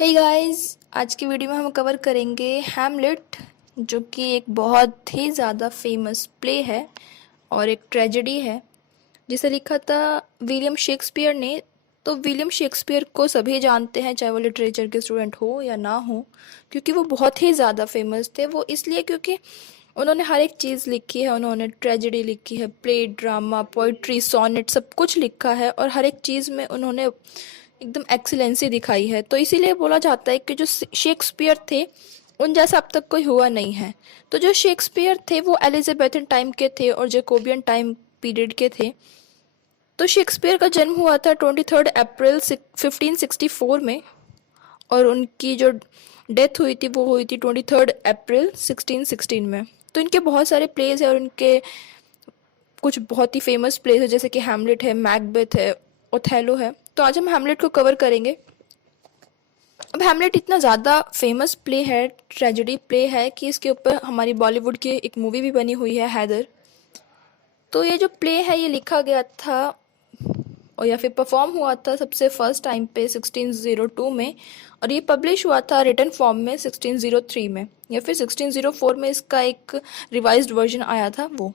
Hey guys, आज की video में हम कवर करेंगे हैमलेट, जो कि एक बहुत ही ज़्यादा फेमस प्ले है और एक ट्रेजेडी है जिसे लिखा था विलियम शेक्सपियर ने। तो विलियम शेक्सपियर को सभी जानते हैं, चाहे वो लिटरेचर के स्टूडेंट हो या ना हो, क्योंकि वो बहुत ही ज़्यादा फेमस थे। वो इसलिए क्योंकि उन्होंने हर एक चीज़ लिखी है। उन्होंने ट्रेजेडी लिखी है, प्ले, ड्रामा, पोइट्री, सोनेट, सब कुछ लिखा है और हर एक चीज़ में उन्होंने एकदम एक्सीलेंसी दिखाई है। तो इसीलिए बोला जाता है कि जो शेक्सपियर थे उन जैसा अब तक कोई हुआ नहीं है। तो जो शेक्सपियर थे वो एलिजाबेथन टाइम के थे और जैकोबियन टाइम पीरियड के थे। तो शेक्सपियर का जन्म हुआ था 23 अप्रैल 1564 में, और उनकी जो डेथ हुई थी वो हुई थी 23 अप्रैल 1616 में। तो इनके बहुत सारे प्लेज हैं और इनके कुछ बहुत ही फेमस प्लेस है, जैसे कि हैमलेट है, मैकबेथ है, ओथेलो है। तो आज हम हैमलेट को कवर करेंगे। अब हैमलेट इतना ज़्यादा फेमस प्ले है, ट्रेजेडी प्ले है, कि इसके ऊपर हमारी बॉलीवुड की एक मूवी भी बनी हुई है, हैदर। तो ये जो प्ले है ये लिखा गया था और या फिर परफॉर्म हुआ था सबसे फर्स्ट टाइम पे 1602 में, और ये पब्लिश हुआ था रिटन फॉर्म में 1603 में, या फिर 1604 में इसका एक रिवाइज्ड वर्जन आया था वो।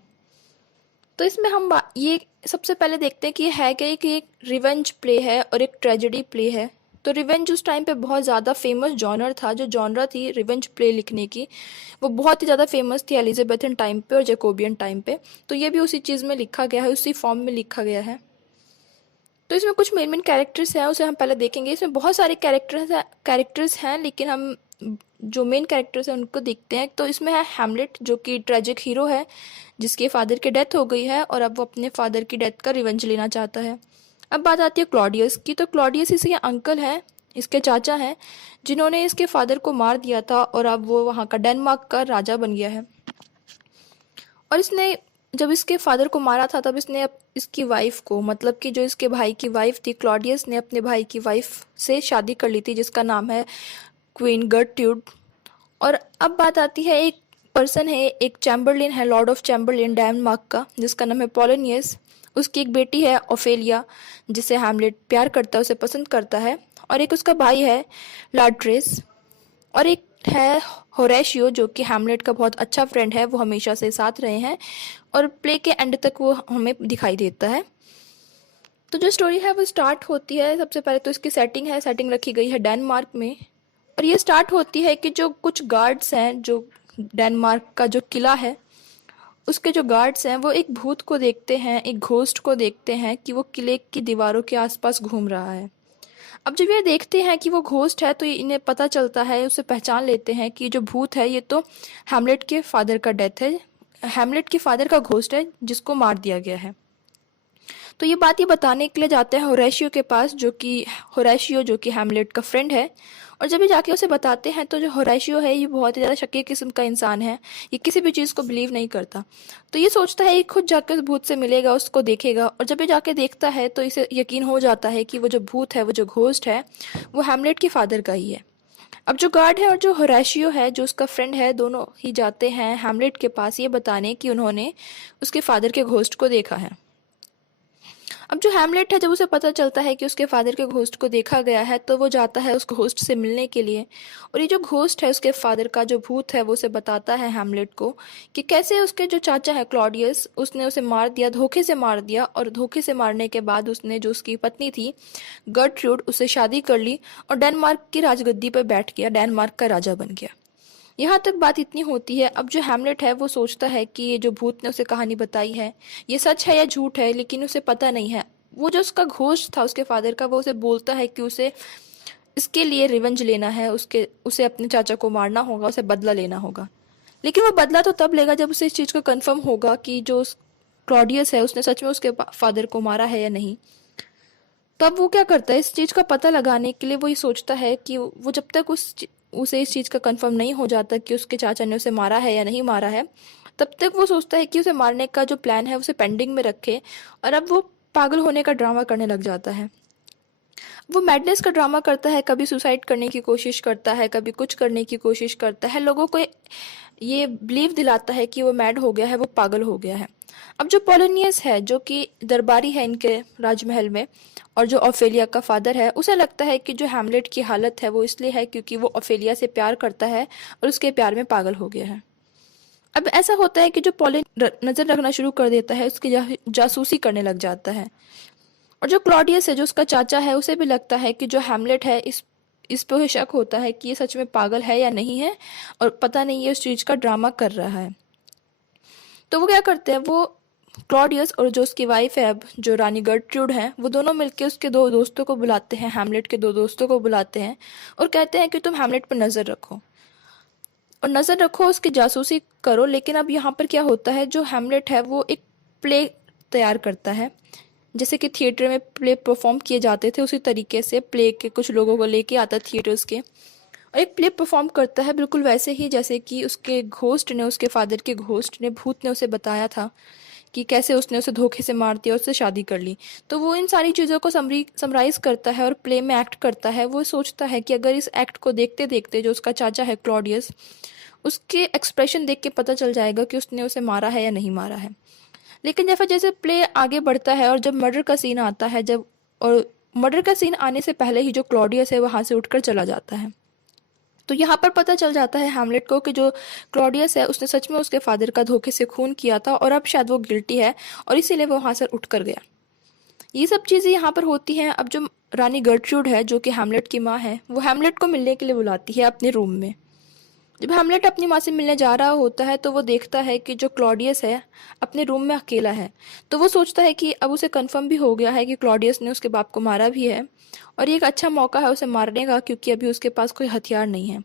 तो इसमें ये सबसे पहले देखते हैं कि ये है क्या, कि एक रिवेंज प्ले है और एक ट्रेजेडी प्ले है। तो रिवेंज उस टाइम पे बहुत ज़्यादा फेमस जॉनर था। जो जॉनर थी रिवेंज प्ले लिखने की, वो बहुत ही ज़्यादा फेमस थी एलिजाबेथन टाइम पे और जैकोबियन टाइम पे। तो ये भी उसी चीज़ में लिखा गया है, उसी फॉर्म में लिखा गया है। तो इसमें कुछ मेन मेन कैरेक्टर्स हैं, उसे हम पहले देखेंगे। इसमें बहुत सारे कैरेक्टर्स हैं, लेकिन हम जो मेन कैरेक्टर्स हैं उनको देखते हैं। तो इसमें है हैमलेट, जो कि ट्रेजिक हीरो है, जिसके फादर की डेथ हो गई है और अब वो अपने फादर की डेथ का रिवेंज लेना चाहता है। अब बात आती है क्लॉडियस की। तो क्लॉडियस इसके अंकल हैं, इसके चाचा हैं, जिन्होंने इसके फादर को मार दिया था और अब वो वहाँ का डेनमार्क का राजा बन गया है। और इसने जब इसके फादर को मारा था तब इसने इसकी वाइफ को, मतलब कि जो इसके भाई की वाइफ थी, क्लॉडियस ने अपने भाई की वाइफ से शादी कर ली थी, जिसका नाम है क्वीन गर्ट्यूड। और अब बात आती है, एक पर्सन है, एक चैम्बरलिन है, लॉर्ड ऑफ चैम्बरलिन डेनमार्क का, जिसका नाम है पोलोनियस। उसकी एक बेटी है ओफेलिया, जिसे हैमलेट प्यार करता है, उसे पसंद करता है। और एक उसका भाई है लाट्रेस। और एक है होरेशियो, जो कि हैमलेट का बहुत अच्छा फ्रेंड है, वो हमेशा से साथ रहे हैं और प्ले के एंड तक वो हमें दिखाई देता है। तो जो स्टोरी है वो स्टार्ट होती है, सबसे पहले तो इसकी सेटिंग रखी गई है डेनमार्क में। और ये स्टार्ट होती है कि जो कुछ गार्ड्स हैं, जो डेनमार्क का जो किला है उसके जो गार्ड्स हैं, वो एक भूत को देखते हैं, एक घोस्ट को देखते हैं कि वो किले की दीवारों के आसपास घूम रहा है। अब जब ये देखते हैं कि वो घोस्ट है, तो इन्हें पता चलता है, उसे पहचान लेते हैं कि जो भूत है ये तो हैमलेट के फादर का डेथ है, हैमलेट के फादर का घोस्ट है जिसको मार दिया गया है। तो ये बात ये बताने के लिए जाते हैं होरेशियो के पास, होरेशियो जो कि हैमलेट का फ्रेंड है। और जब ये जाके उसे बताते हैं तो जो होरेशियो है ये बहुत ही ज़्यादा शकी किस्म का इंसान है, ये किसी भी चीज़ को बिलीव नहीं करता। तो ये सोचता है ये खुद जाकर उस भूत से मिलेगा, उसको देखेगा, और जब ये जाके देखता है तो इसे यकीन हो जाता है कि वो जो भूत है, वो जो घोस्ट है, वो हैमलेट के फादर का ही है। अब जो गार्ड है और जो होरेशियो है, जो उसका फ्रेंड है, दोनों ही जाते हैं हैमलेट के पास ये बताने कि उन्होंने उसके फादर के घोस्ट को देखा है। अब जो हैमलेट है, जब उसे पता चलता है कि उसके फादर के घोस्ट को देखा गया है, तो वो जाता है उस घोस्ट से मिलने के लिए। और ये जो घोस्ट है, उसके फादर का जो भूत है, वो उसे बताता है हैमलेट को कि कैसे उसके जो चाचा है क्लॉडियस, उसने उसे मार दिया, धोखे से मार दिया, और धोखे से मारने के बाद उसने जो उसकी पत्नी थी गर्ट्रूड, उससे शादी कर ली और डेनमार्क की राजगद्दी पर बैठ गया, डेनमार्क का राजा बन गया। यहाँ तक बात इतनी होती है। अब जो हैमलेट है वो सोचता है कि ये जो भूत ने उसे कहानी बताई है ये सच है या झूठ है, लेकिन उसे पता नहीं है। वो जो उसका घोस्ट था उसके फादर का, वो उसे बोलता है कि उसे इसके लिए रिवेंज लेना है, उसे अपने चाचा को मारना होगा, उसे बदला लेना होगा। लेकिन वो बदला तो तब लेगा जब उसे इस चीज़ को कंफर्म होगा कि जो क्लॉडियस है उसने सच में उसके फादर को मारा है या नहीं। तब वो क्या करता है, इस चीज़ का पता लगाने के लिए वो ये सोचता है कि वो जब तक उसे इस चीज़ का कंफर्म नहीं हो जाता कि उसके चाचा ने उसे मारा है या नहीं मारा है, तब तक वो सोचता है कि उसे मारने का जो प्लान है उसे पेंडिंग में रखे। और अब वो पागल होने का ड्रामा करने लग जाता है। वो मैडनेस का ड्रामा करता है, कभी सुसाइड करने की कोशिश करता है, कभी कुछ करने की कोशिश करता है, लोगों को ये बिलीव दिलाता है कि वो मैड हो गया है, वो पागल हो गया है। अब जो पोलोनियस है जो कि दरबारी है इनके राजमहल में, और जो ओफेलिया का फादर है, उसे लगता है कि जो हैमलेट की हालत है वो इसलिए है क्योंकि वो ओफेलिया से प्यार करता है और उसके प्यार में पागल हो गया है। अब ऐसा होता है कि जो पोलिन नजर रखना शुरू कर देता है, उसकी जासूसी करने लग जाता है। और जो क्लॉडियस है जो उसका चाचा है, उसे भी लगता है कि जो हैमलेट है इस पे उसे शक होता है कि ये सच में पागल है या नहीं है, और पता नहीं ये उस चीज का ड्रामा कर रहा है। तो वो क्या करते हैं, वो क्लॉडियस और जो उसकी वाइफ है अब जो रानी गर्ट्रूड है, वो दोनों मिलकर उसके दो दोस्तों को बुलाते हैं, हैमलेट के दो दोस्तों को बुलाते हैं और कहते हैं कि तुम हैमलेट पर नजर रखो और नजर रखो, उसकी जासूसी करो। लेकिन अब यहाँ पर क्या होता है, जो हैमलेट है वो एक प्ले तैयार करता है, जैसे कि थिएटर में प्ले परफॉर्म किए जाते थे, उसी तरीके से प्ले के कुछ लोगों को लेके आता थिएटर्स के, और एक प्ले परफॉर्म करता है बिल्कुल वैसे ही जैसे कि उसके घोस्ट ने, उसके फादर के घोस्ट ने, भूत ने उसे बताया था कि कैसे उसने उसे धोखे से मार दिया और उससे शादी कर ली। तो वो इन सारी चीज़ों को समराइज करता है और प्ले में एक्ट करता है। वो सोचता है कि अगर इस एक्ट को देखते देखते जो उसका चाचा है क्लॉडियस, उसके एक्सप्रेशन देख के पता चल जाएगा कि उसने उसे मारा है या नहीं मारा है। लेकिन जैसे जैसे प्ले आगे बढ़ता है और जब मर्डर का सीन आता है, जब और मर्डर का सीन आने से पहले ही जो क्लॉडियस है वहां से उठकर चला जाता है। तो यहाँ पर पता चल जाता है हैमलेट को कि जो क्लॉडियस है उसने सच में उसके फादर का धोखे से खून किया था और अब शायद वो गिल्टी है और इसीलिए वो वहां से उठ कर गया। ये सब चीज़ें यहाँ पर होती हैं। अब जो रानी गर्ट्रूड है जो कि हैमलेट की माँ है, वो हैमलेट को मिलने के लिए बुलाती है अपने रूम में। जब हैमलेट अपनी माँ से मिलने जा रहा होता है तो वो देखता है कि जो क्लॉडियस है अपने रूम में अकेला है। तो वो सोचता है कि अब उसे कंफर्म भी हो गया है कि क्लॉडियस ने उसके बाप को मारा भी है और ये एक अच्छा मौका है उसे मारने का, क्योंकि अभी उसके पास कोई हथियार नहीं है।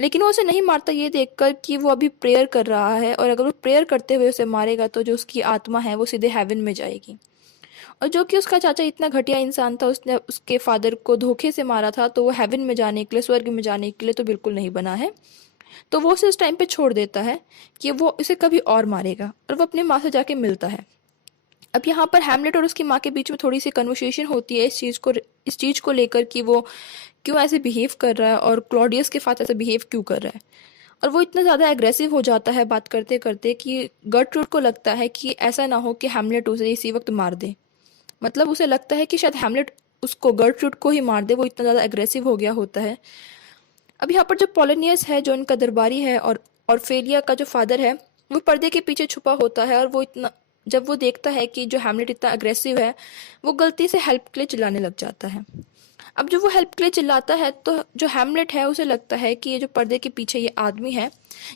लेकिन वो उसे नहीं मारता ये देखकर कि वो अभी प्रेयर कर रहा है, और अगर वो प्रेयर करते हुए उसे मारेगा तो जो उसकी आत्मा है वो सीधे हेवन में जाएगी। और जो कि उसका चाचा इतना घटिया इंसान था, उसने उसके फादर को धोखे से मारा था, तो वो हेवन में जाने के लिए, स्वर्ग में जाने के लिए तो बिल्कुल नहीं बना है। तो वो उसे उस टाइम पे छोड़ देता है कि वो इसे कभी और मारेगा, और वो अपनी माँ से जाके मिलता है। अब यहाँ पर हैमलेट और उसकी माँ के बीच में थोड़ी सी कन्वर्सेशन होती है इस चीज को लेकर कि वो क्यों ऐसे बिहेव कर रहा है और क्लॉडियस के साथ ऐसे बिहेव क्यों कर रहा है। और वो इतना ज़्यादा एग्रेसिव हो जाता है बात करते करते कि गर्ट्रूड को लगता है कि ऐसा ना हो कि हैमलेट उसे इसी वक्त मार दे। मतलब उसे लगता है कि शायद हैमलेट उसको, गर्ट्रूड को ही मार दे, वो इतना ज़्यादा एग्रेसिव हो गया होता है। अब यहाँ पर जो पोलोनियस है जो इनका दरबारी है और फेलिया का जो फादर है, वो पर्दे के पीछे छुपा होता है, और वो इतना, जब वो देखता है कि जो हैमलेट इतना अग्रेसिव है, वो गलती से हेल्प के लिए चिल्लाने लग जाता है। अब जब वो हेल्प के लिए चिल्लाता है तो जो हैमलेट है उसे लगता है कि ये जो पर्दे के पीछे ये आदमी है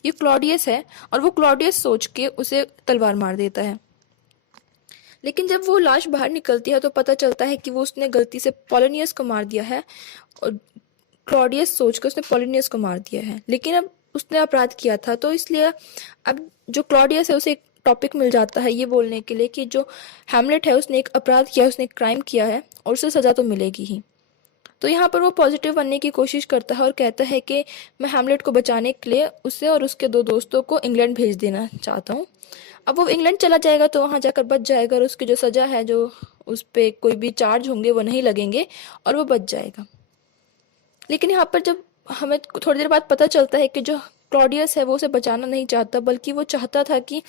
ये क्लॉडियस है, और वो क्लॉडियस सोच के उसे तलवार मार देता है। लेकिन जब वो लाश बाहर निकलती है तो पता चलता है कि वो उसने गलती से पोलोनियस को मार दिया है, और क्लॉडियस सोच के उसने पोलोनियस को मार दिया है। लेकिन अब उसने अपराध किया था, तो इसलिए अब जो क्लॉडियस है उसे एक टॉपिक मिल जाता है ये बोलने के लिए कि जो हैमलेट है उसने एक अपराध किया, उसने एक क्राइम किया है और उसे सजा तो मिलेगी ही। तो यहाँ पर वो पॉजिटिव बनने की कोशिश करता है और कहता है कि मैं हैमलेट को बचाने के लिए उसे और उसके दो दोस्तों को इंग्लैंड भेज देना चाहता हूँ। अब वो इंग्लैंड चला जाएगा तो वहाँ जाकर बच जाएगा, और उसकी जो सज़ा है, जो उस पर कोई भी चार्ज होंगे वो नहीं लगेंगे और वो बच जाएगा। लेकिन यहाँ पर जब हमें थोड़ी देर बाद पता चलता है कि जो क्लॉडियस है वो उसे बचाना नहीं चाहता, बल्कि वो चाहता था कि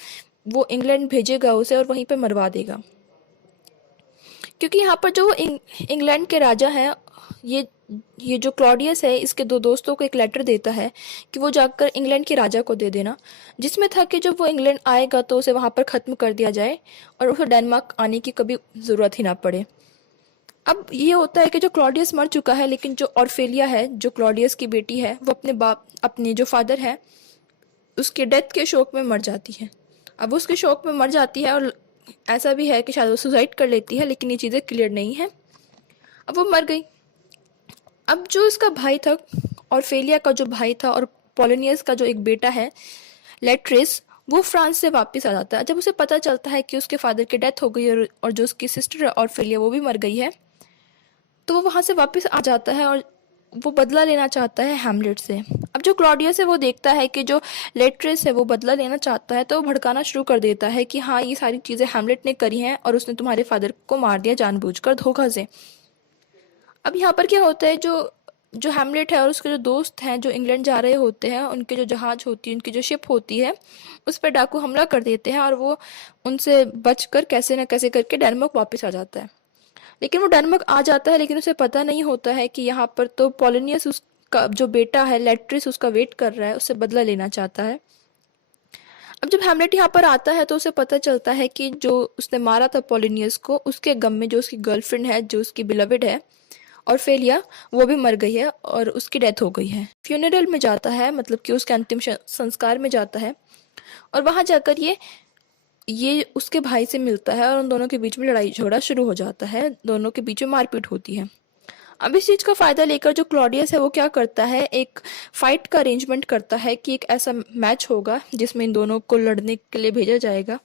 वो इंग्लैंड भेजेगा उसे और वहीं पे मरवा देगा। क्योंकि यहाँ पर जो इंग्लैंड के राजा हैं, ये जो क्लॉडियस है इसके दो दोस्तों को एक लेटर देता है कि वो जाकर इंग्लैंड के राजा को दे देना, जिसमें था कि जब वो इंग्लैंड आएगा तो उसे वहाँ पर ख़त्म कर दिया जाए और उसे डेनमार्क आने की कभी ज़रूरत ही ना पड़े। अब ये होता है कि जो क्लॉडियस मर चुका है, लेकिन जो ऑर्फेलिया है जो क्लॉडियस की बेटी है, वो अपने जो फादर है उसके डेथ के शोक में मर जाती है। अब वो उसके शोक में मर जाती है, और ऐसा भी है कि शायद वो सुसाइड कर लेती है, लेकिन ये चीज़ें क्लियर नहीं है। अब वो मर गई। अब जो इसका भाई था, ऑर्फेलिया का जो भाई था और पोलोनियस का जो एक बेटा है लेट्रिस, वो फ्रांस से वापस आ जाता है। जब उसे पता चलता है कि उसके फादर की डेथ हो गई और जो उसकी सिस्टर है ऑर्फेलिया वो भी मर गई है, तो वो वहाँ से वापस आ जाता है और वो बदला लेना चाहता है हैमलेट से। अब जो क्लॉडियस है वो देखता है कि जो लेट्रिस है वो बदला लेना चाहता है, तो वो भड़काना शुरू कर देता है कि हाँ ये सारी चीज़ें हैमलेट ने करी हैं और उसने तुम्हारे फादर को मार दिया जानबूझकर धोखा से। अब यहाँ पर क्या होता है, जो जो हैमलेट है और उसके जो दोस्त हैं जो इंग्लैंड जा रहे होते हैं, उनके जो जहाज होती है, उनकी जो शिप होती है, उस पर डाकू हमला कर देते हैं और वो उनसे बचकर कैसे न कैसे करके डेनमार्क वापस आ जाता है। लेकिन वो डेनमार्क आ जाता है, लेकिन उसे पता नहीं होता है कि यहाँ पर तो पोलिनियस उसका जो बेटा है लेट्रिस उसका वेट कर रहा है, उससे बदला लेना चाहता है। अब जब हैमलेट यहाँ पर आता है तो उसे पता चलता है कि जो उसने मारा था पोलिनियस को, उसके गम में जो उसकी गर्लफ्रेंड है, जो उसकी बिलविड है और फेलिया, वो भी मर गई है और उसकी डेथ हो गई है। फ्यूनरल में जाता है, मतलब कि उसके अंतिम संस्कार में जाता है और वहां जाकर ये उसके भाई से मिलता है और उन दोनों के बीच में लड़ाई झगड़ा शुरू हो जाता है, दोनों के बीच में मारपीट होती है। अब इस चीज का फायदा लेकर जो क्लॉडियस है वो क्या करता है, एक फाइट का अरेंजमेंट करता है कि एक ऐसा मैच होगा जिसमें इन दोनों को लड़ने के लिए भेजा जाएगा।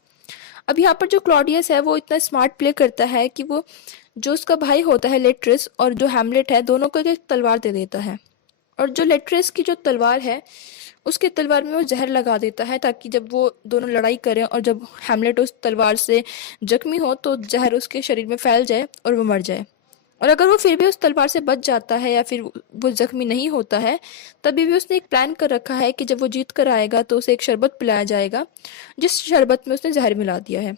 अब यहाँ पर जो क्लॉडियस है वो इतना स्मार्ट प्ले करता है कि वो जो उसका भाई होता है लेट्रिस और जो हैमलेट है, दोनों को एक तलवार दे देता है। और जो लेट्रिस की जो तलवार है, उसके तलवार में वो जहर लगा देता है ताकि जब वो दोनों लड़ाई करें और जब हैमलेट उस तलवार से जख्मी हो तो जहर उसके शरीर में फैल जाए और वो मर जाए। और अगर वो फिर भी उस तलवार से बच जाता है या फिर वो जख्मी नहीं होता है, तभी भी उसने एक प्लान कर रखा है कि जब वो जीत कर आएगा तो उसे एक शरबत पिलाया जाएगा, जिस शरबत में उसने जहर मिला दिया है।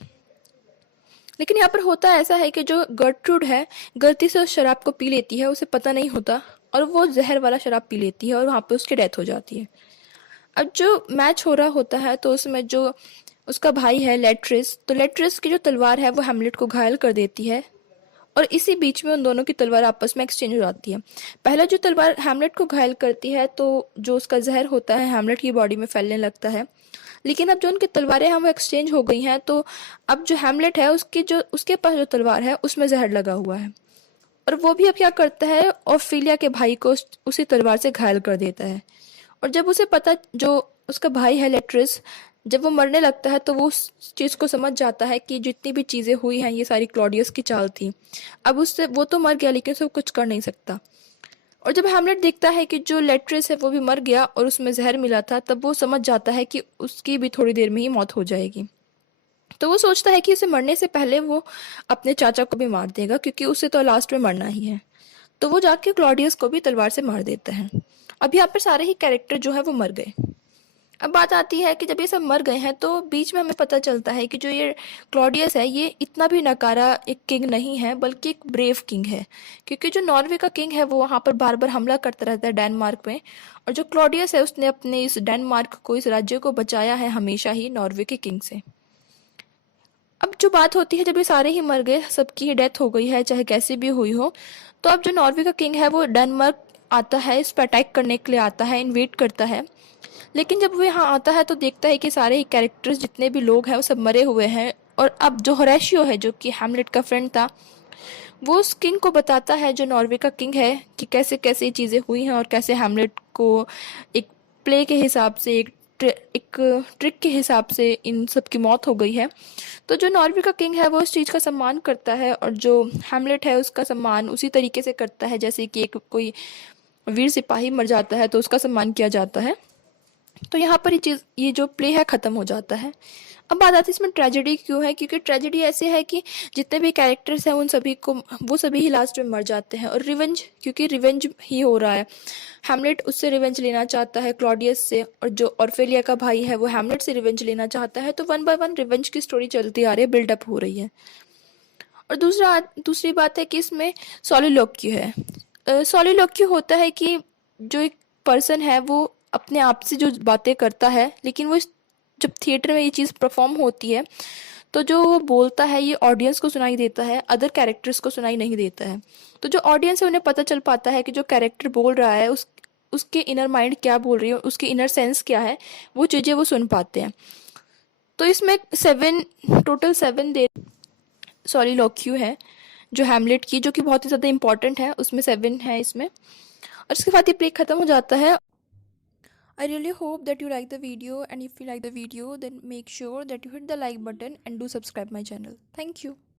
लेकिन यहाँ पर होता ऐसा है कि जो गर्ट्रूड है गलती से उस शराब को पी लेती है, उसे पता नहीं होता और वो जहर वाला शराब पी लेती है और वहाँ पे उसकी डेथ हो जाती है। अब जो मैच हो रहा होता है तो उसमें जो उसका भाई है लेट्रिस, तो लेट्रिस की जो तलवार है वो हैमलेट को घायल कर देती है और इसी बीच में उन दोनों की तलवार आपस में एक्सचेंज हो जाती है। पहले जो तलवार हैमलेट को घायल करती है तो जो उसका जहर होता है हैमलेट की बॉडी में फैलने लगता है। लेकिन अब जो उनकी तलवारें हैं वो एक्सचेंज हो गई हैं, तो अब जो हैमलेट है उसके पास जो तलवार है उसमें जहर लगा हुआ है और वो भी अब क्या करता है, ऑफिलिया के भाई को उसी तलवार से घायल कर देता है। और जब उसे पता, जो उसका भाई है लेट्रिस, जब वो मरने लगता है तो वो उस चीज को समझ जाता है कि जितनी भी चीजें हुई हैं ये सारी क्लॉडियस की चाल थी। अब उससे वो तो मर गया लेकिन उसे वो कुछ कर नहीं सकता। और जब हैमलेट देखता है कि जो लेट्रिस है वो भी मर गया और उसमें जहर मिला था, तब वो समझ जाता है कि उसकी भी थोड़ी देर में ही मौत हो जाएगी। तो वो सोचता है कि उसे मरने से पहले वो अपने चाचा को भी मार देगा, क्योंकि उसे तो लास्ट में मरना ही है। तो वो जाके क्लॉडियस को भी तलवार से मार देता है। अब यहाँ पर सारे ही कैरेक्टर जो है वो मर गए। अब बात आती है कि जब ये सब मर गए हैं तो बीच में हमें पता चलता है कि जो ये क्लॉडियस है ये इतना भी नकारा एक किंग नहीं है, बल्कि एक ब्रेव किंग है। क्योंकि जो नॉर्वे का किंग है वो वहां पर बार बार हमला करता रहता है डेनमार्क में, और जो क्लॉडियस है उसने अपने इस डेनमार्क को, इस राज्य को बचाया है हमेशा ही नॉर्वे के किंग से। अब जो बात होती है, जब ये सारे ही मर गए, सबकी ही डेथ हो गई है चाहे कैसी भी हुई हो, तो अब जो नॉर्वे का किंग है वो डेनमार्क आता है, इस पर अटैक करने के लिए आता है, इन्वेट करता है। लेकिन जब वो यहाँ आता है तो देखता है कि सारे ही कैरेक्टर्स जितने भी लोग हैं वो सब मरे हुए हैं। और अब जो होरेशियो है, जो कि हैमलेट का फ्रेंड था, वो उस किंग को बताता है, जो नॉर्वे का किंग है, कि कैसे कैसे ये चीज़ें हुई हैं और कैसे हैमलेट को एक प्ले के हिसाब से, एक ट्रिक के हिसाब से इन सब की मौत हो गई है। तो जो नॉर्वे का किंग है वो इस चीज़ का सम्मान करता है और जो हैमलेट है उसका सम्मान उसी तरीके से करता है जैसे कि एक कोई वीर सिपाही मर जाता है तो उसका सम्मान किया जाता है। तो यहाँ पर ये जो प्ले है खत्म हो जाता है। अब बात आती है इसमें ट्रेजेडी क्यों है, क्योंकि ट्रेजेडी ऐसे है कि जितने भी कैरेक्टर्स हैं उन सभी को, वो सभी ही लास्ट में मर जाते हैं। और रिवेंज, क्योंकि रिवेंज ही हो रहा है, हैमलेट उससे रिवेंज लेना चाहता है क्लॉडियस से, और जो ऑर्फेलिया का भाई है वो हैमलेट से रिवेंज लेना चाहता है। तो वन बाय वन रिवेंज की स्टोरी चलती आ रही है, बिल्डअप हो रही है। और दूसरी बात है कि इसमें सॉलिलोक्यू है। सॉलिलोक्यू होता है कि जो एक पर्सन है वो अपने आप से जो बातें करता है, लेकिन वो जब थिएटर में ये चीज़ परफॉर्म होती है तो जो वो बोलता है ये ऑडियंस को सुनाई देता है, अदर कैरेक्टर्स को सुनाई नहीं देता है। तो जो ऑडियंस है उन्हें पता चल पाता है कि जो कैरेक्टर बोल रहा है उसके इनर माइंड क्या बोल रही है, उसके इनर सेंस क्या है, वो चीज़ें वो सुन पाते हैं। तो इसमें टोटल 7 सॉलिलोक्यू है जो हैमलेट की, जो कि बहुत ही ज़्यादा इंपॉर्टेंट है, उसमें 7 है इसमें। और इसके बाद ये प्ले खत्म हो जाता है। I really hope that you like the video, and if you like the video then make sure that you hit the like button and do subscribe my channel. Thank you.